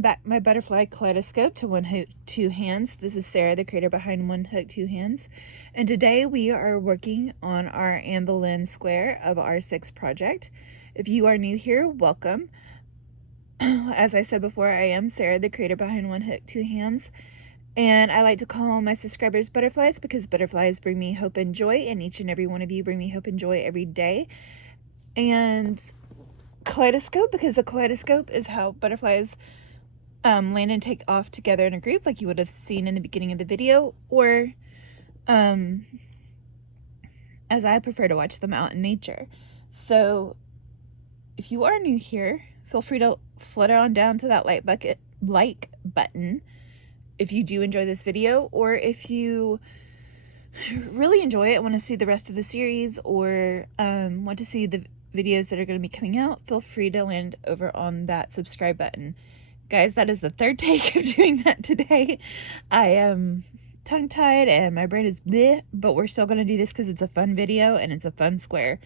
back my butterfly kaleidoscope to One Hook, Two Hands. This is Sarah, the creator behind One Hook, Two Hands. And today we are working on our Anne Boleyn square of our 6 project. If you are new here, welcome. As I said before, I am Sarah, the creator behind One Hook, Two Hands. And I like to call my subscribers butterflies because butterflies bring me hope and joy, and each and every one of you bring me hope and joy every day. And kaleidoscope because a kaleidoscope is how butterflies land and take off together in a group, like you would have seen in the beginning of the video, or as I prefer to watch them out in nature. So if you are new here, feel free to flutter on down to that like button if you do enjoy this video, or if you really enjoy it, want to see the rest of the series, or want to see the videos that are going to be coming out, feel free to land over on that subscribe button. Guys, that is the 3rd take of doing that today. I am tongue-tied and my brain is bleh, but we're still going to do this because it's a fun video and it's a fun square.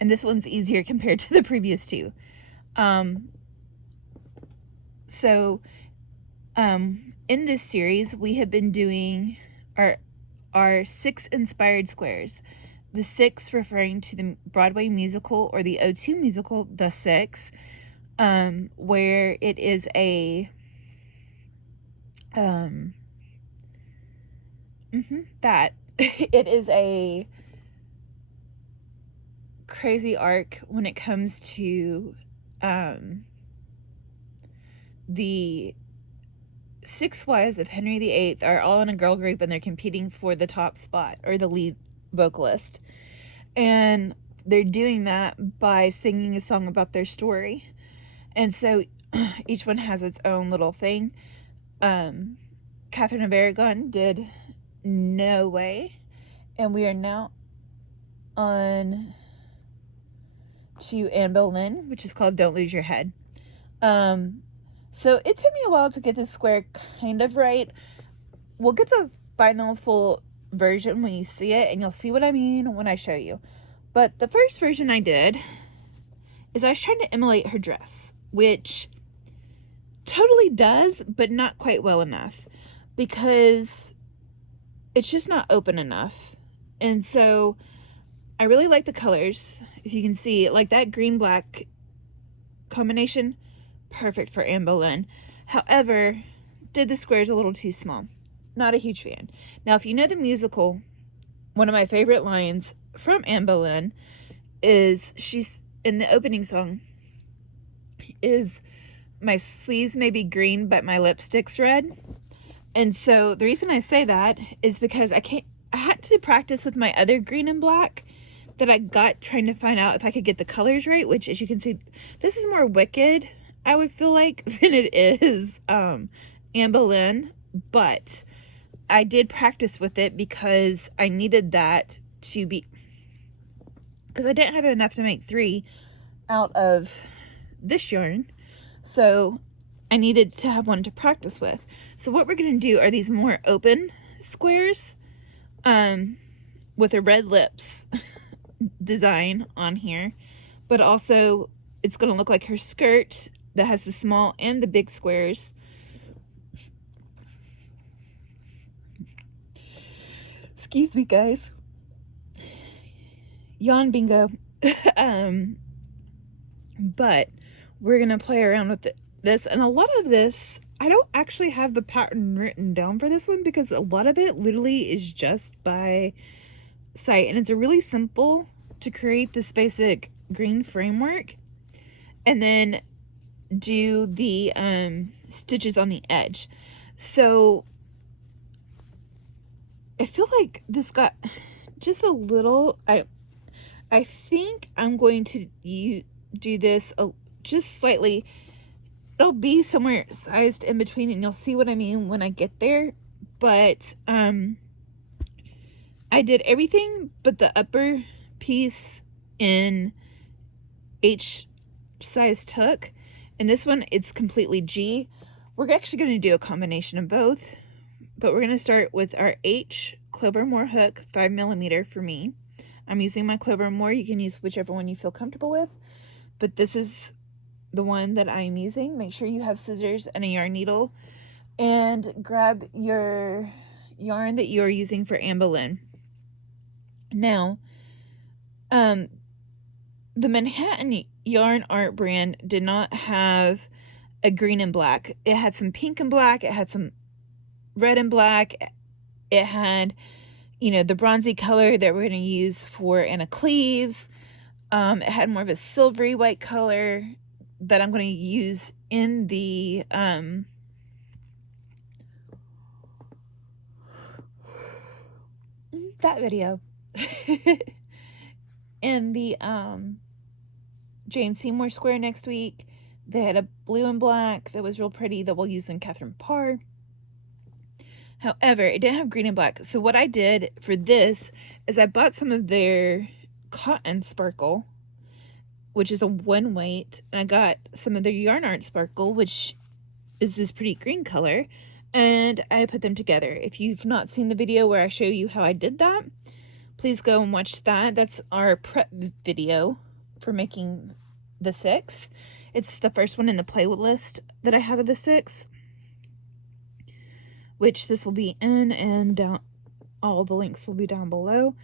And this one's easier compared to the previous 2. In this series, we have been doing our 6 inspired squares. The 6 referring to the Broadway musical, or the O2 musical, The 6, where it is a, it is a crazy arc when it comes to, the 6 wives of Henry VIII are all in a girl group and they're competing for the top spot, or the lead vocalist, and they're doing that by singing a song about their story. And so each one has its own little thing. Catherine of Aragon did No Way, and we are now on to Anne Boleyn, which is called Don't Lose Your Head. So it took me a while to get this square kind of right. We'll get the final full version when you see it, and you'll see what I mean when I show you. But the first version I did is I was trying to emulate her dress, which totally does, but not quite well enough, because it's just not open enough. And so I really like the colors. If you can see, like that green-black combination, perfect for Anne Boleyn. However, did the squares a little too small. Not a huge fan. Now, if you know the musical, one of my favorite lines from Anne Boleyn is, she's in the opening song, is, "My sleeves may be green, but my lipstick's red." And so the reason I say that is because I had to practice with my other green and black that I got, trying to find out if I could get the colors right, which, as you can see, this is more Wicked, I would feel like, than it is Anne Boleyn, but I did practice with it because I needed that to be, because I didn't have enough to make 3 out of this yarn, so I needed to have one to practice with. So what we're going to do are these more open squares with a red lips design on here, but also it's going to look like her skirt that has the small and the big squares. Excuse me, guys. Yawn bingo. But we're going to play around with this. And a lot of this, I don't actually have the pattern written down for this one, because a lot of it literally is just by sight. And it's really simple to create this basic green framework and then do the stitches on the edge. So I feel like this got just a little, I think I'm going to do this just slightly. It'll be somewhere sized in between, and you'll see what I mean when I get there. But I did everything but the upper piece in H size tuck, and this one it's completely G. We're actually going to do a combination of both, but we're going to start with our H Clover Moor hook, 5mm for me. I'm using my Clover Moor. You can use whichever one you feel comfortable with, but this is the one that I'm using, make sure you have scissors and a yarn needle, and grab your yarn that you're using for Anne Boleyn. Now, the Manhattan Yarn Art brand did not have a green and black. It had some pink and black, it had some red and black, it had, you know, the bronzy color that we're going to use for Anna Cleves. It had more of a silvery white color that I'm going to use in the that video. In the Jane Seymour square next week. They had a blue and black that was real pretty that we'll use in Catherine Parr. However, it didn't have green and black. So what I did for this is I bought some of their cotton sparkle, which is a 1 weight, and I got some of their yarn art sparkle, which is this pretty green color, and I put them together. If you've not seen the video where I show you how I did that, please go and watch that. That's our prep video for making the 6. It's the first one in the playlist that I have of the 6, which this will be in, and down, all the links will be down below.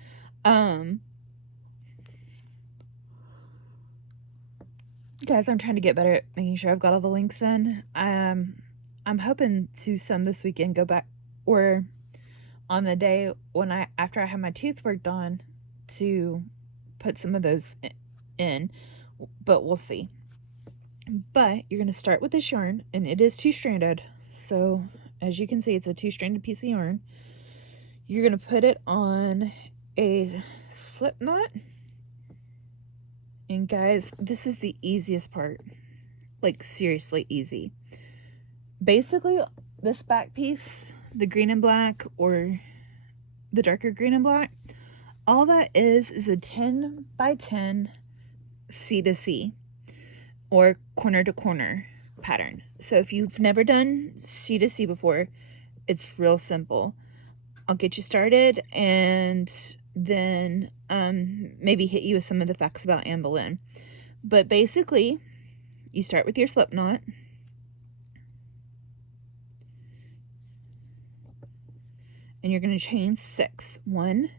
Guys, I'm trying to get better at making sure I've got all the links in. I'm hoping to some this weekend go back, or on the day when after I have my tooth worked on, to put some of those in, but we'll see. But you're going to start with this yarn, and it is 2-stranded, so as you can see, it's a 2-stranded piece of yarn. You're going to put it on a slip knot, and guys, this is the easiest part, like seriously easy. Basically, this back piece, the green and black or the darker green and black, all that is a 10 by 10 C to C or corner to corner pattern. So if you've never done C to C before, it's real simple. I'll get you started and then maybe hit you with some of the facts about Anne Boleyn. But basically, you start with your slip knot. And you're going to chain 6. 1,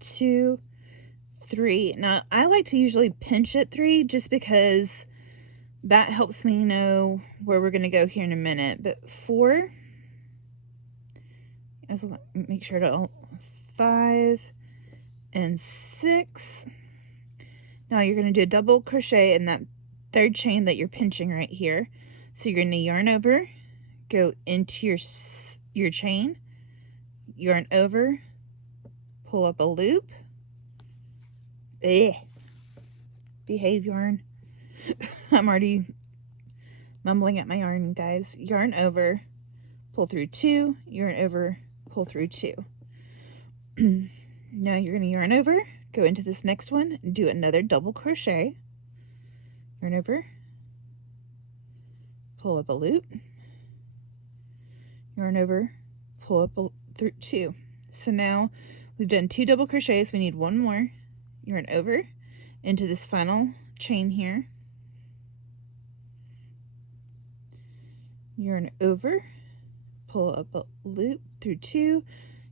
2, 3. Now, I like to usually pinch at 3 just because that helps me know where we're going to go here in a minute. But 4, make sure to 5 and 6. Now you're going to do a double crochet in that 3rd chain that you're pinching right here. So you're going to yarn over, go into your chain, yarn over, pull up a loop. Behave, yarn. I'm already mumbling at my yarn, guys. Yarn over, pull through 2, yarn over, pull through 2. Now you're going to yarn over, go into this next one, and do another double crochet. Yarn over, pull up a loop, yarn over, pull up through 2. So now we've done 2 double crochets. We need 1 more. Yarn over into this final chain here, yarn over, pull up a loop through 2,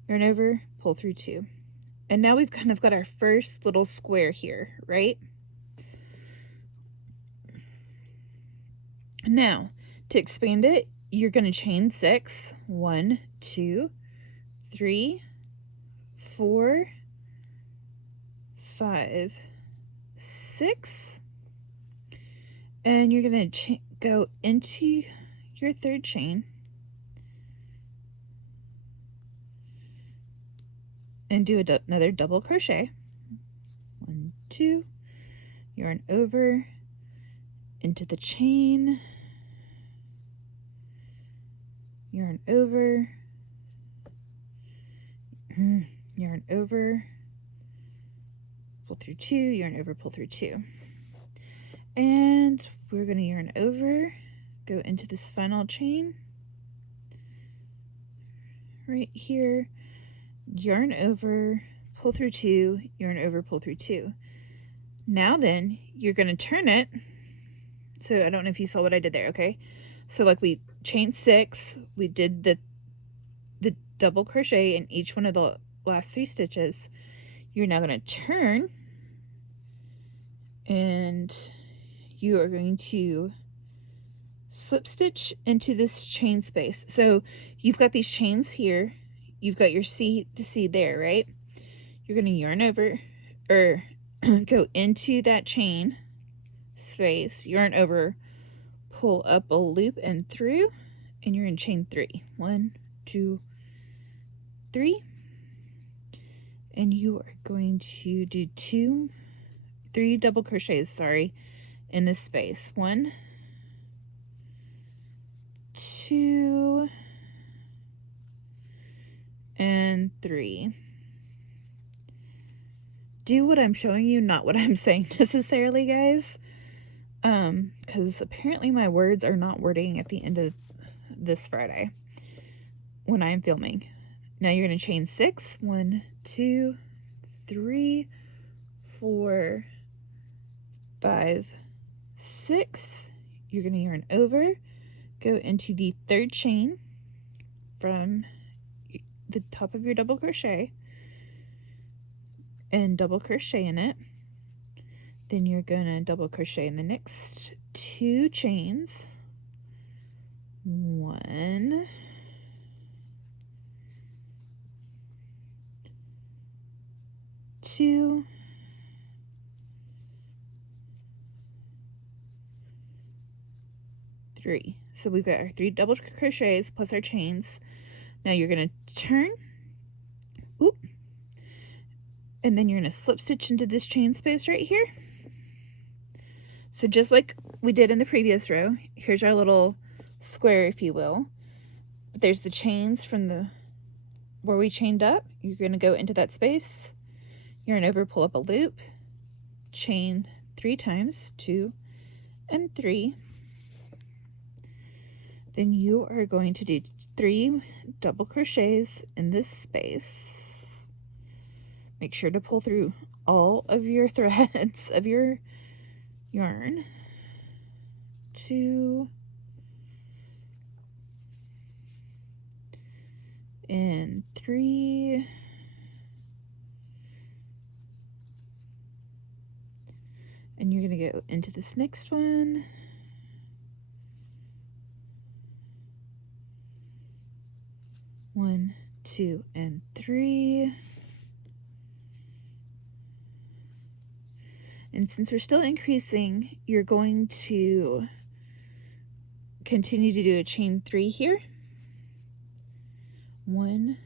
yarn over, pull through 2. And now we've kind of got our first little square here, right? Now, to expand it, you're going to chain 6. 1, 2, 3, 4, 5, 6. And you're going to go into your 3rd chain and do another double crochet. 1, 2, yarn over into the chain, yarn over, yarn over, pull through 2, yarn over, pull through 2. And we're going to yarn over, go into this final chain right here, yarn over, pull through 2, yarn over, pull through 2. Now then, you're going to turn it So I don't know if you saw what I did there, okay? So like we chained 6, we did the double crochet in each one of the last 3 stitches. You're now going to turn, and you are going to slip stitch into this chain space. So you've got these chains here, you've got your C to C there, right? You're going to yarn over, or go into that chain space, yarn over, pull up a loop and through, and you're in chain 3. 1, 2, 3. And you are going to do 3 double crochets, sorry, in this space. 1, 2, and 3. Do what I'm showing you, not what I'm saying necessarily, guys. Because apparently my words are not wording at the end of this Friday when I'm filming. Now you're going to chain 6. 1, 2, 3, 4, 5, 6. You're going to yarn over, go into the 3rd chain from the top of your double crochet and double crochet in it. Then you're going to double crochet in the next 2 chains. 1, 2, 3. So we've got our 3 double crochets plus our chains. Now you're going to turn, oop, and then you're going to slip stitch into this chain space right here. So just like we did in the previous row, here's our little square, if you will. But there's the chains from the where we chained up. You're going to go into that space, yarn over, pull up a loop, chain 3 times, 2 and 3. Then you are going to do 3 double crochets in this space. Make sure to pull through all of your threads of your yarn. 2 and 3. And you're going to go into this next one. 1, 2, and 3. And since we're still increasing, you're going to continue to do a chain 3 here. 1,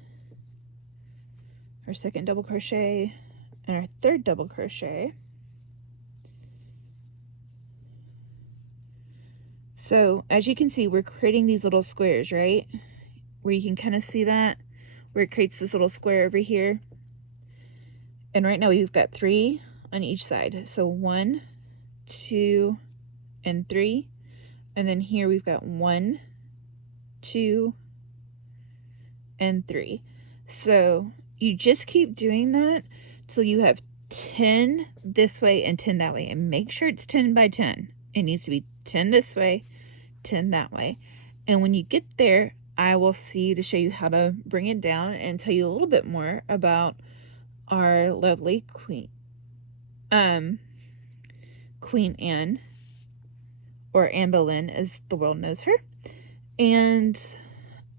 our 2nd double crochet, and our 3rd double crochet. So as you can see, we're creating these little squares, right? Where you can kind of see that, where it creates this little square over here. And right now we've got 3 on each side. So 1, 2, and 3. And then here we've got 1, 2, and 3. So you just keep doing that till you have 10 this way and 10 that way. And make sure it's 10 by 10. It needs to be 10 this way, 10 that way. And when you get there, I will see to show you how to bring it down and tell you a little bit more about our lovely Queen Anne, or Anne Boleyn as the world knows her, and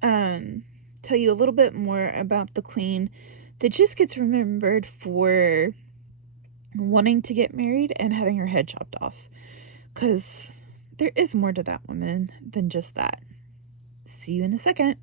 tell you a little bit more about the queen that just gets remembered for wanting to get married and having her head chopped off, because there is more to that woman than just that. See you in a second.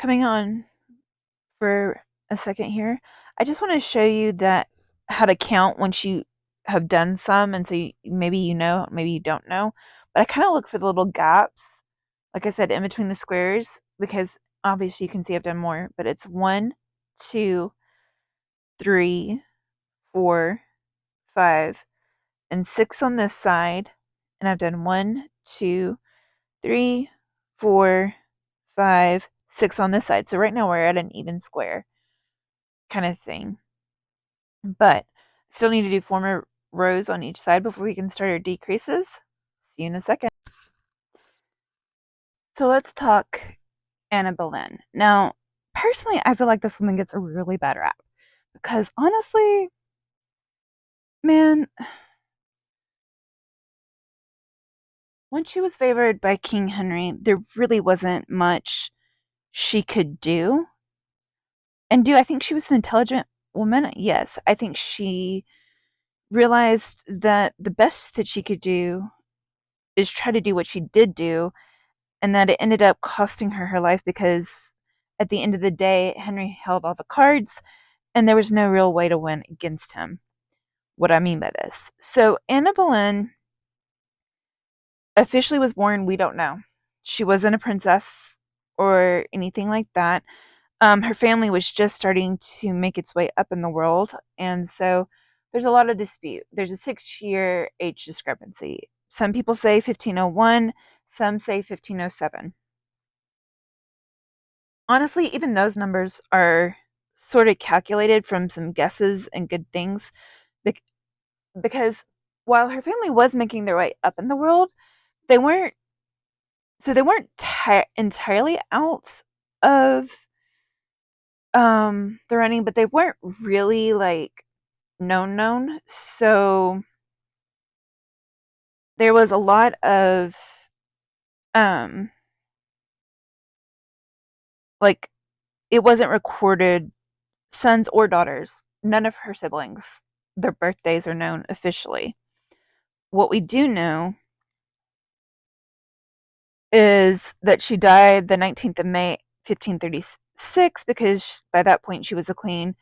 Coming on for a second here, I just want to show you that how to count once you have done some, and so maybe you know, maybe you don't know. But I kind of look for the little gaps, like I said, in between the squares, because obviously you can see I've done more, but it's 1, 2, 3, 4, 5, and 6 on this side. And I've done 1, 2, 3, 4, 5, 6 on this side. So right now we're at an even square kind of thing. But still need to do 4 more rows on each side before we can start our decreases. See you in a second. So let's talk Anne Boleyn. Now, personally, I feel like this woman gets a really bad rap because honestly, man, when she was favored by King Henry, there really wasn't much she could do. And do I think she was an intelligent woman? Yes. I think she realized that the best that she could do is try to do what she did do, and that it ended up costing her her life because at the end of the day, Henry held all the cards, and there was no real way to win against him. What I mean by this. So, Anne Boleyn officially was born, we don't know. She wasn't a princess or anything like that. Her family was just starting to make its way up in the world, and so there's a lot of dispute. There's a 6-year age discrepancy. Some people say 1501, some say 1507. Honestly, even those numbers are sort of calculated from some guesses and good things because while her family was making their way up in the world, they weren't entirely out of the running, but they weren't really like known. So there was a lot of um like it wasn't recorded sons or daughters. None of her siblings, their birthdays are known officially. What we do know is that she died the 19th of May 1536 because by that point she was a queen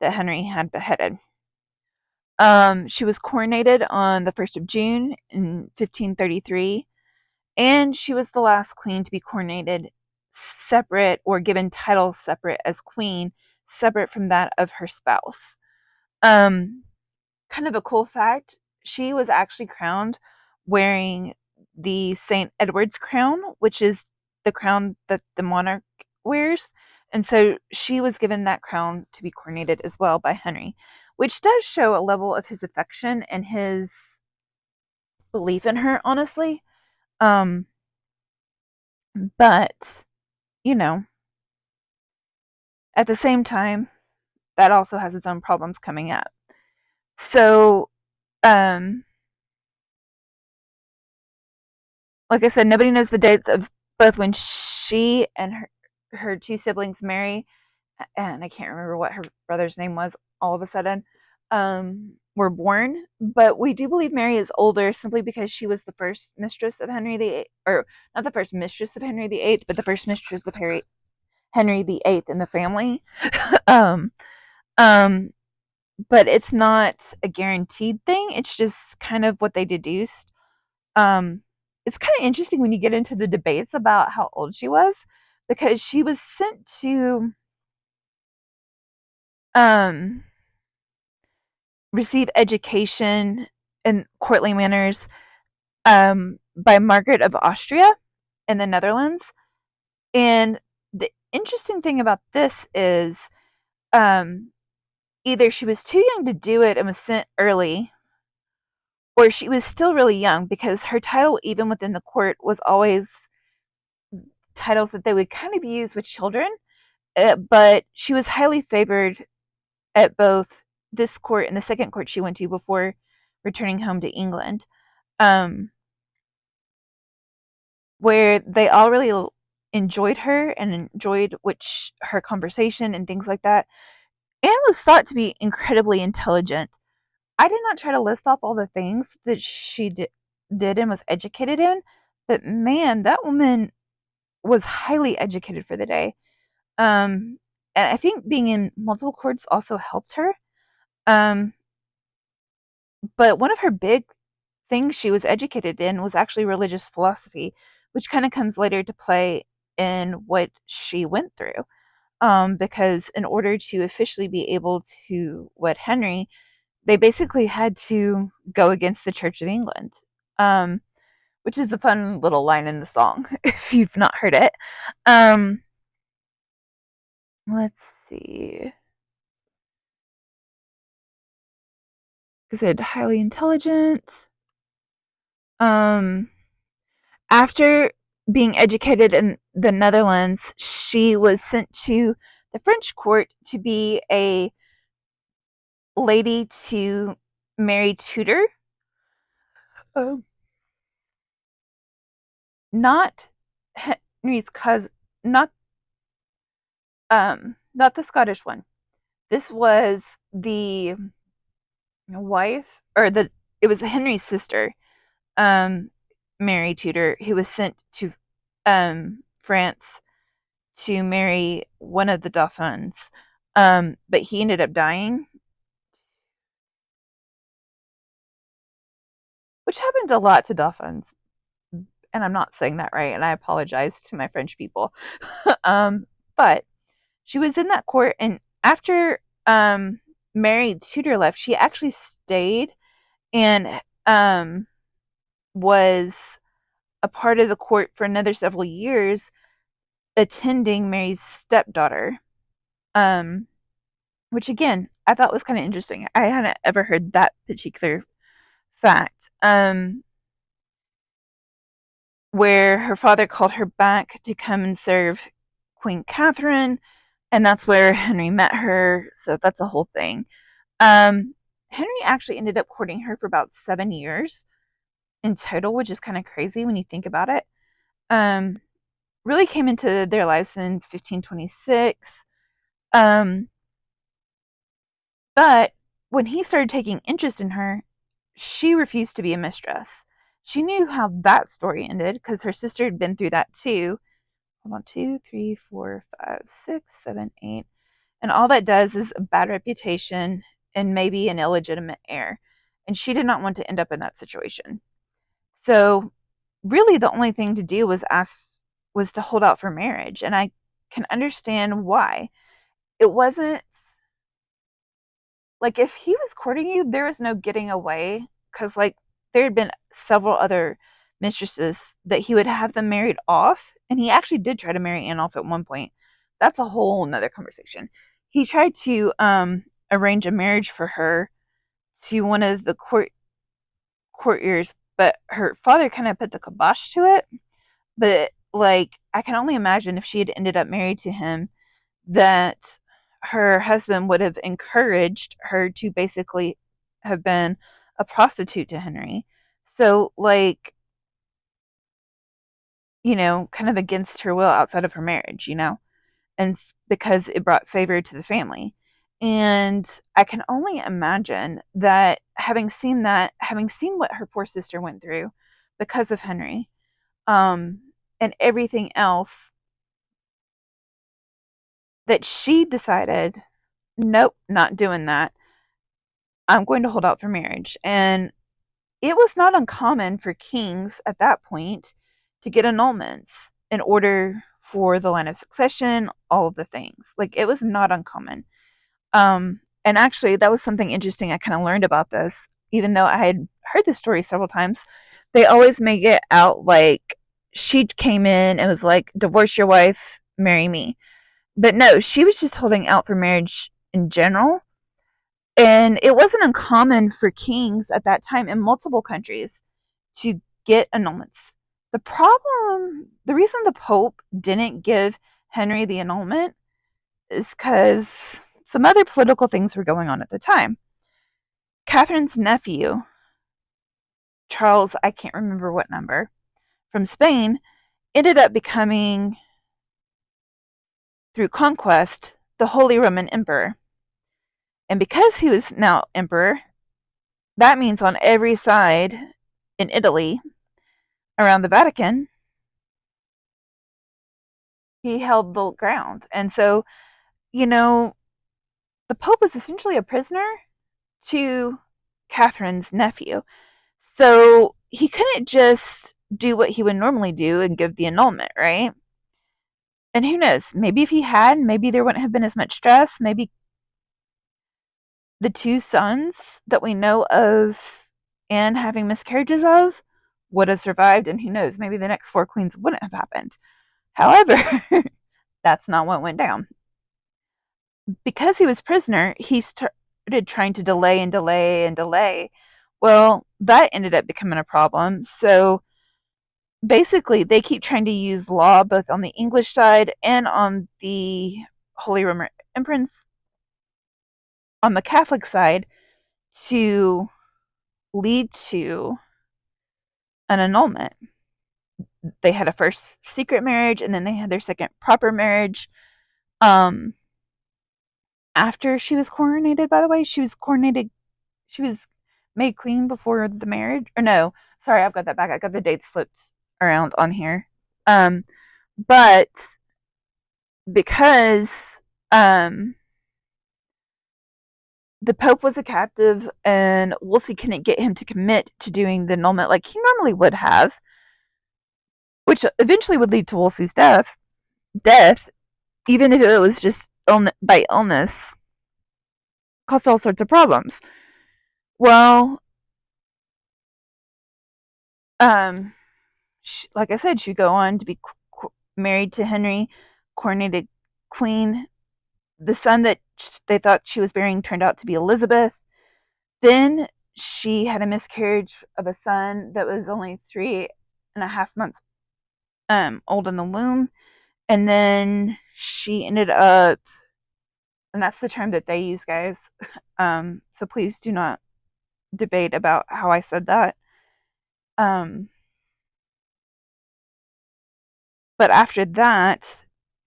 that Henry had beheaded. She was coronated on the 1st of June in 1533, and she was the last queen to be coronated separate or given title separate as queen, separate from that of her spouse. Um, Kind of a cool fact, she was actually crowned wearing the St. Edward's crown, which is the crown that the monarch wears. And so she was given that crown to be coronated as well by Henry, which does show a level of his affection and his belief in her, honestly. Um, but, you know, at the same time, that also has its own problems coming up. So, um, like I said, nobody knows the dates of both when she and her 2 siblings marry, and I can't remember what her brother's name was all of a sudden, were born. But we do believe Mary is older simply because she was the first mistress of Henry VIII, or not the first mistress of Henry VIII, but the first mistress of Henry VIII in the family. um, um, but it's not a guaranteed thing. It's just kind of what they deduced. Um, it's kind of interesting when you get into the debates about how old she was, because she was sent to um, receive education in courtly manners by Margaret of Austria in the Netherlands. And the interesting thing about this is um, either she was too young to do it and was sent early, or she was still really young because her title, even within the court, was always titles that they would kind of use with children. But she was highly favored at both this court and the second court she went to before returning home to England, um, where they all really enjoyed her and enjoyed her conversation and things like that. Anne was thought to be incredibly intelligent. I did not try to list off all the things that she did and was educated in, but man, that woman was highly educated for the day. And I think being in multiple courts also helped her. Um, But one of her big things she was educated in was actually religious philosophy, which kind of comes later to play in what she went through. Because in order to officially be able to wed Henry, they basically had to go against the Church of England, um, which is a fun little line in the song if you've not heard it. Um, let's see. I said highly intelligent. Um, After being educated in the Netherlands, she was sent to the French court to be a lady to Mary Tudor. Oh, not Henry's cousin, not not the Scottish one. This was the wife, or the it was Henry's sister, um, Mary Tudor, who was sent to France to marry one of the Dauphins. But he ended up dying, which happened a lot to Dauphins. And I'm not saying that right, and I apologize to my French people. But she was in that court, and after Mary Tudor left, she actually stayed and was a part of the court for another several years, attending Mary's stepdaughter. Um, which again, I thought was kind of interesting. I hadn't ever heard that particular fact. Where her father called her back to come and serve Queen Catherine, and that's where Henry met her. So that's a whole thing. Henry actually ended up courting her for about 7 years in total, which is kind of crazy when you think about it. Um, really came into their lives in 1526. Um, but when he started taking interest in her, she refused to be a mistress. She knew how that story ended because her sister had been through that too. Hold on, 2, 3, 4, 5, 6, 7, 8. And all that does is a bad reputation and maybe an illegitimate heir. And she did not want to end up in that situation. So really the only thing to do was to hold out for marriage. And I can understand why. It wasn't like if he was courting you, there was no getting away because like there had been several other mistresses that he would have them married off, and he actually did try to marry Anne off at one point. That's a whole nother conversation. He tried to arrange a marriage for her to one of the courtiers, but her father kind of put the kibosh to it. But like I can only imagine if she had ended up married to him, that her husband would have encouraged her to basically have been a prostitute to Henry. So, like, kind of against her will outside of her marriage, and because it brought favor to the family. And I can only imagine that having seen what her poor sister went through because of Henry, and everything else, that she decided, nope, not doing that. I'm going to hold out for marriage. And it was not uncommon for kings at that point to get annulments in order for the line of succession, all of the things. Like it was not uncommon. And actually, that was something interesting I kind of learned about this, even though I had heard the story several times. They always make it out like she came in and was like, divorce your wife, marry me. But no, she was just holding out for marriage in general. And it wasn't uncommon for kings at that time in multiple countries to get annulments. The reason the Pope didn't give Henry the annulment is because some other political things were going on at the time. Catherine's nephew, Charles, I can't remember what number, from Spain, ended up becoming, through conquest, the Holy Roman Emperor. And because he was now emperor, that means on every side in Italy around the Vatican, he held the ground. And so, you know, the Pope was essentially a prisoner to Catherine's nephew. So he couldn't just do what he would normally do and give the annulment, right? And who knows? Maybe if he had, maybe there wouldn't have been as much stress. Maybe the two sons that we know of Anne having miscarriages of would have survived, and who knows? Maybe the next four queens wouldn't have happened. However, that's not what went down. Because he was prisoner, he started trying to delay and delay and delay. Well, that ended up becoming a problem. So basically, they keep trying to use law both on the English side and on the Holy Roman Empress on the Catholic side to lead to an annulment. They had a first secret marriage and then they had their second proper marriage. Um, After she was coronated, by the way, she was made queen before the marriage. Or no, sorry, I've got that back. I got the dates flipped around on here. But because um, the Pope was a captive and Wolsey couldn't get him to commit to doing the annulment like he normally would have, which eventually would lead to Wolsey's death, even if it was just by illness, caused all sorts of problems. Well, like I said, she'd go on to be married to Henry, coronated queen. The son that they thought she was bearing turned out to be Elizabeth. Then she had a miscarriage of a son that was only 3.5 months old in the womb. And then she ended up, and that's the term that they use, guys. So please do not debate about how I said that. But after that,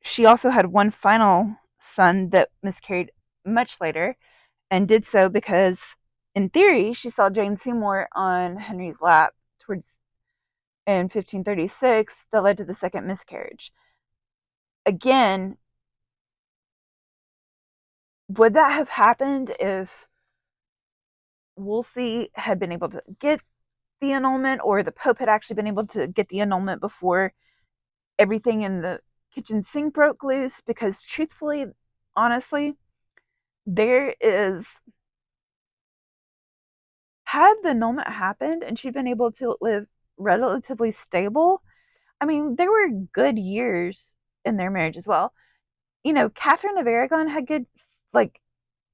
she also had one final son that miscarried much later, and did so because, in theory, she saw Jane Seymour on Henry's lap towards in 1536 that led to the second miscarriage. Again, would that have happened if Wolsey had been able to get the annulment, or the Pope had actually been able to get the annulment before everything in the kitchen sink broke loose? Because truthfully, honestly, there is, had the annulment happened and she'd been able to live relatively stable, I mean, there were good years in their marriage as well. You know, Catherine of Aragon had good, like,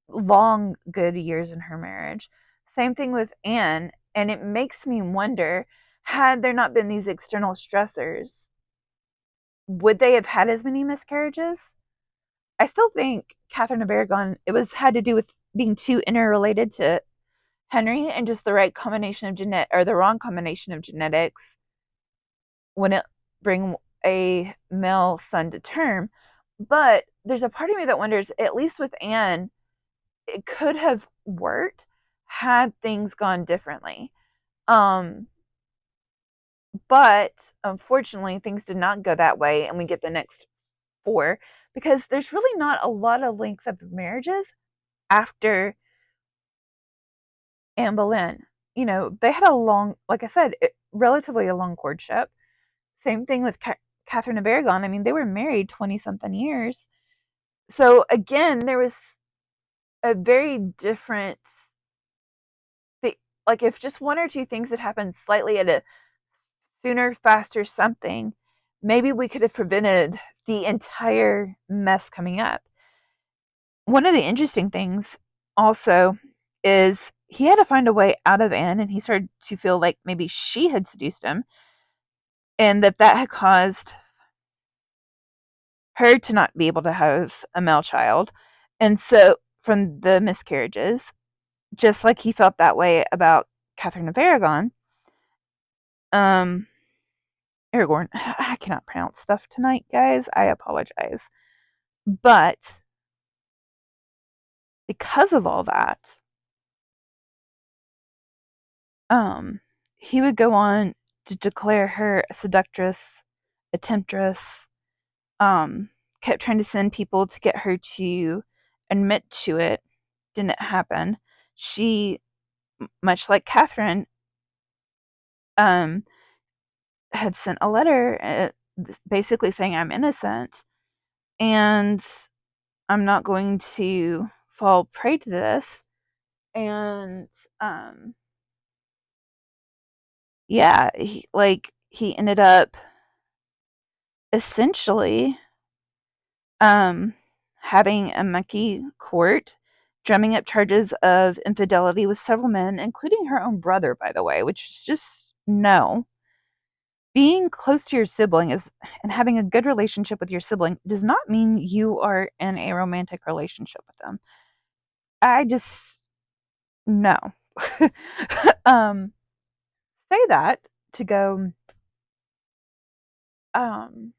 long, good years in her marriage. Same thing with Anne. And it makes me wonder, had there not been these external stressors, would they have had as many miscarriages? I still think Catherine of Aragon, had to do with being too interrelated to Henry and just the right combination of or the wrong combination of genetics when it bring a male son to term. But there's a part of me that wonders, at least with Anne, it could have worked had things gone differently. But unfortunately, things did not go that way, and we get the next four because there's really not a lot of length of marriages after Anne Boleyn. You know, they had a long, like I said, relatively a long courtship. Same thing with Catherine of Aragon. I mean, they were married 20 something years. So again, there was a very different, like if just one or two things had happened slightly at a sooner, faster something, maybe we could have prevented the entire mess coming up. One of the interesting things also is he had to find a way out of Anne, and he started to feel like maybe she had seduced him, and that had caused her to not be able to have a male child. And so, from the miscarriages, just like he felt that way about Catherine of Aragon, Aragorn, I cannot pronounce stuff tonight, guys. I apologize. But because of all that, he would go on to declare her a seductress, a temptress, kept trying to send people to get her to admit to it. Didn't happen. She much like Catherine, um, had sent a letter basically saying I'm innocent and I'm not going to fall prey to this. And um, yeah, he ended up essentially um, having a monkey court, drumming up charges of infidelity with several men, including her own brother, by the way, which is just no. Being close to your sibling is and having a good relationship with your sibling does not mean you are in a romantic relationship with them. I just no. um say that to go um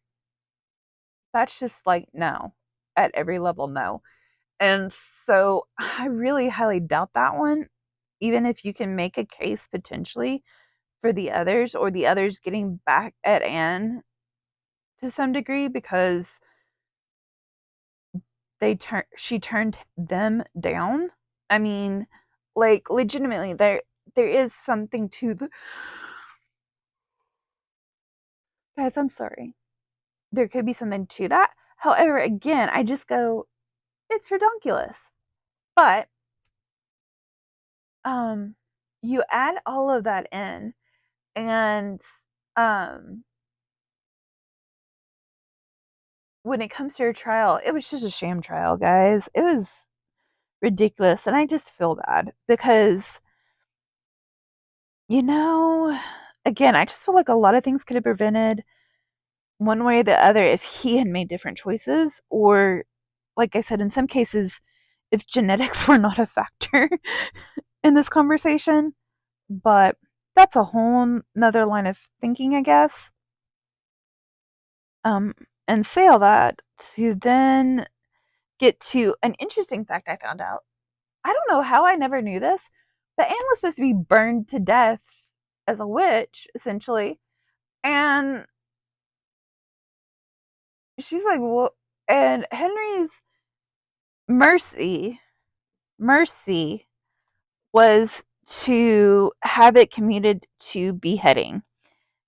that's just like no at every level no. And so I really highly doubt that one, even if you can make a case potentially for the others or the others getting back at Anne to some degree because she turned them down. I mean, like legitimately there is something to the guys, I'm sorry. There could be something to that. However, again, I just go, it's redonkulous. But um you add all of that in and um when it comes to her trial, it was just a sham trial, guys. It was ridiculous and I just feel bad because you know, again, I just feel like a lot of things could have prevented one way or the other if he had made different choices or like I said in some cases if genetics were not a factor in this conversation, but that's a whole nother line of thinking, I guess. Um, and say all that to then get to an interesting fact I found out. I don't know how I never knew this, but Anne was supposed to be burned to death as a witch, essentially. And she's like, well, and Henry's mercy was to have it commuted to beheading.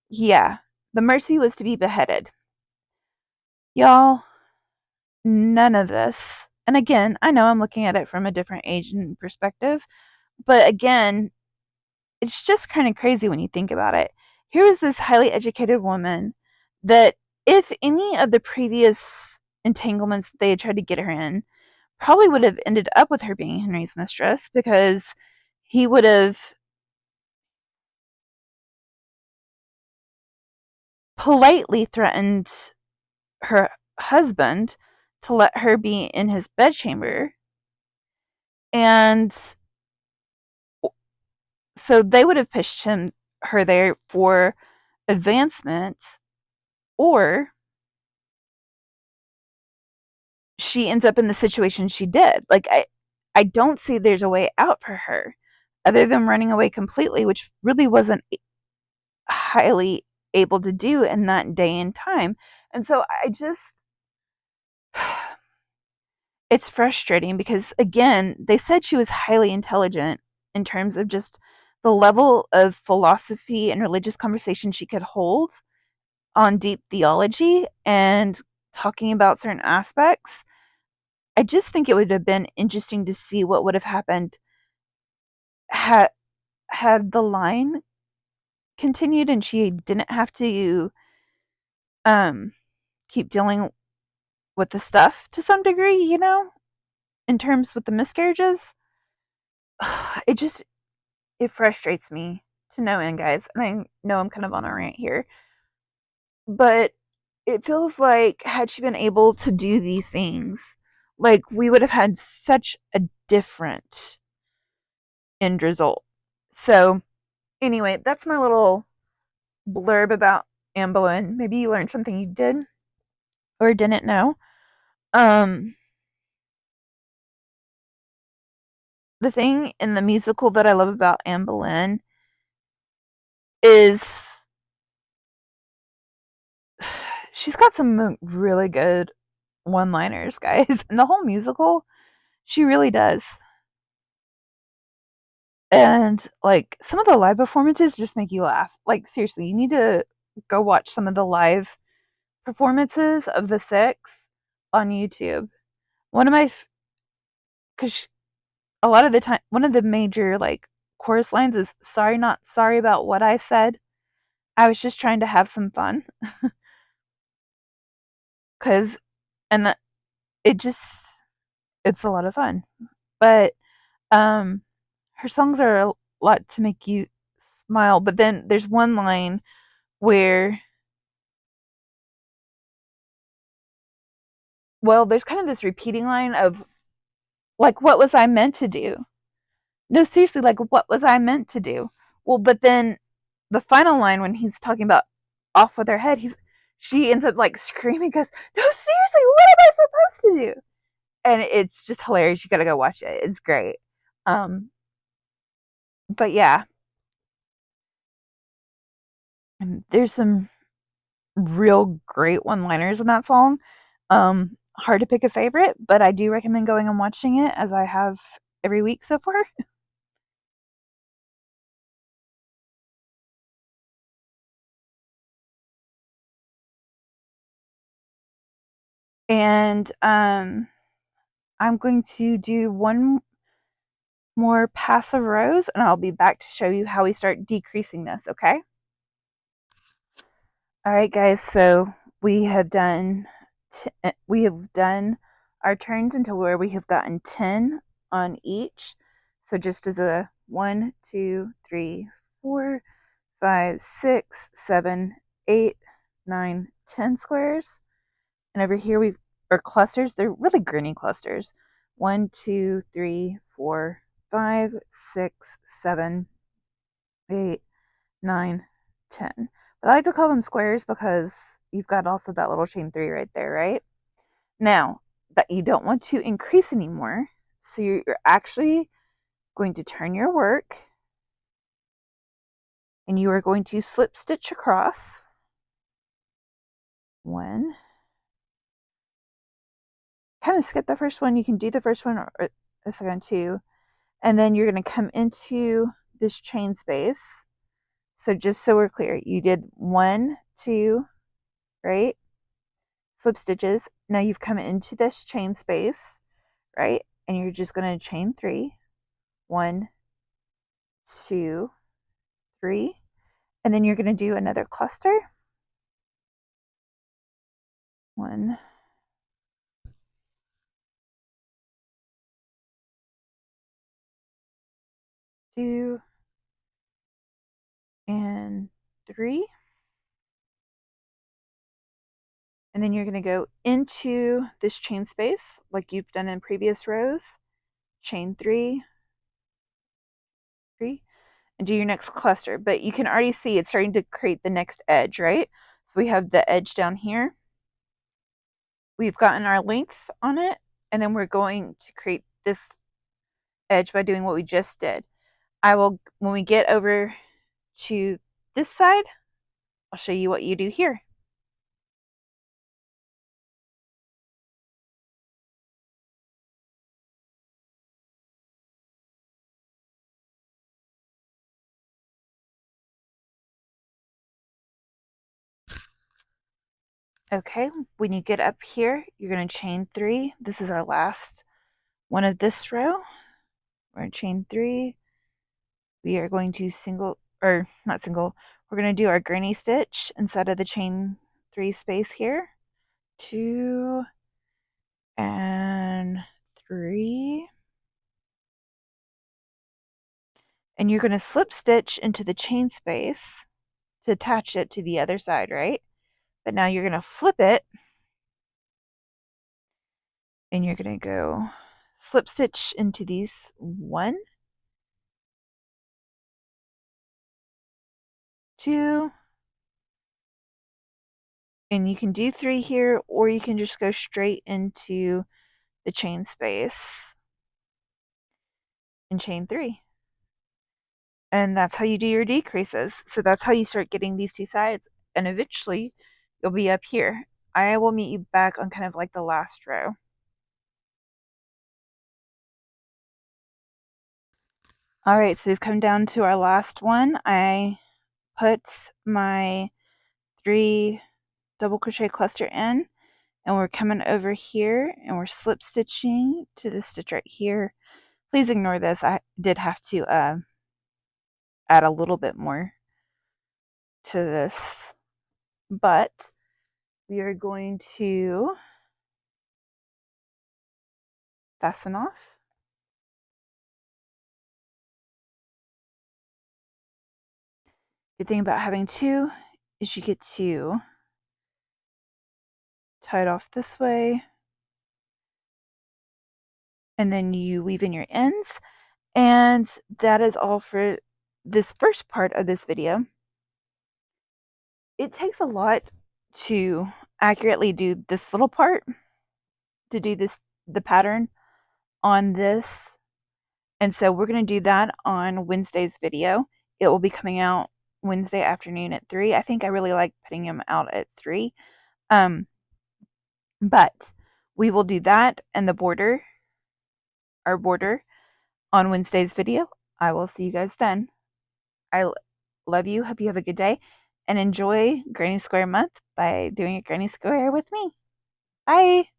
Yeah, the mercy was to be beheaded. Y'all, none of this. And again, I know I'm looking at it from a different age and perspective, but again, it's just kind of crazy when you think about it. Here was this highly educated woman that, if any of the previous entanglements that they had tried to get her in, probably would have ended up with her being Henry's mistress because he would have politely threatened her husband to let her be in his bedchamber. And so they would have pushed her there for advancement, or she ends up in the situation she did. Like I don't see there's a way out for her other than running away completely, which really wasn't highly able to do in that day and time. And so I just it's frustrating because again, they said she was highly intelligent in terms of just the level of philosophy and religious conversation she could hold on deep theology and talking about certain aspects. I just think it would have been interesting to see what would have happened had the line continued and she didn't have to um keep dealing with the stuff to some degree, in terms with the miscarriages. It just it frustrates me to no end, guys. And I know I'm kind of on a rant here, but it feels like had she been able to do these things, like we would have had such a different end result. So, anyway, that's my little blurb about Anne Boleyn. Maybe you learned something you did or didn't know. Um, the thing in the musical that I love about Anne Boleyn is she's got some really good one-liners, guys. In the whole musical, she really does. And like some of the live performances just make you laugh. Like seriously, you need to go watch some of the live performances of the Six on YouTube. One of my, because a lot of the time, one of the major like chorus lines is "Sorry, not sorry about what I said. I was just trying to have some fun." Cause and that it just it's a lot of fun. But um, her songs are a lot to make you smile. But then there's one line where, well, there's kind of this repeating line of like, "What was I meant to do?" No, seriously, like, what was I meant to do? Well, but then the final line when he's talking about off with her head, she ends up like screaming because, no, seriously, what am I supposed to do? And it's just hilarious. You gotta go watch it. It's great. Um, but yeah, and there's some real great one-liners in that song. Hard to pick a favorite, but I do recommend going and watching it as I have every week so far. And I'm going to do one more passive rows and I'll be back to show you how we start decreasing this, okay? All right, guys, so we have done our turns until where we have gotten 10 on each. So just as a 1, 2, 3, 4, 5, 6, 7, 8, 9, 10 squares. And over here we've or clusters, they're really granny clusters. 1, 2, 3, 4, 5, 6, 7, 8, 9, 10. But I like to call them squares because you've got also that little chain 3 right there, right? Now, that you don't want to increase anymore, so you're actually going to turn your work and you are going to slip stitch across. 1. Kind of skip the first one. You can do the first one or the second 2. And then you're going to come into this chain space. So just so we're clear, you did 1, 2, right? Slip stitches. Now you've come into this chain space, right? And you're just going to chain 3. 1, 2, 3. And then you're going to do another cluster. 1, 2, and 3. And then you're going to go into this chain space like you've done in previous rows. Chain 3, 3, and do your next cluster. But you can already see it's starting to create the next edge, right? So we have the edge down here. We've gotten our length on it, and then we're going to create this edge by doing what we just did. When we get over to this side, I'll show you what you do here. Okay, when you get up here, you're going to chain 3. This is our last one of this row. We're going to chain 3. We are going to we're going to do our granny stitch inside of the chain 3 space here. 2 and 3. And you're going to slip stitch into the chain space to attach it to the other side, right? But now you're going to flip it and you're going to go slip stitch into these 1, 2, and you can do 3 here, or you can just go straight into the chain space and chain 3. And that's how you do your decreases. So that's how you start getting these two sides, and eventually you'll be up here. I will meet you back on kind of like the last row. Alright, so we've come down to our last one. I put my 3 double crochet cluster in, and we're coming over here and we're slip stitching to this stitch right here. Please ignore this. I did have to add a little bit more to this, but we are going to fasten off. Good thing about having 2 is you get to tie it off this way, and then you weave in your ends. And that is all for this first part of this video. It takes a lot to accurately do this little part, to do the pattern on this. And so we're going to do that on Wednesday's video. It will be coming out Wednesday afternoon at 3. I think I really like putting them out at 3. But we will do that and the border, our border, on Wednesday's video. I will see you guys then. I love you. Hope you have a good day. And enjoy Granny Square Month by doing a Granny Square with me. Bye!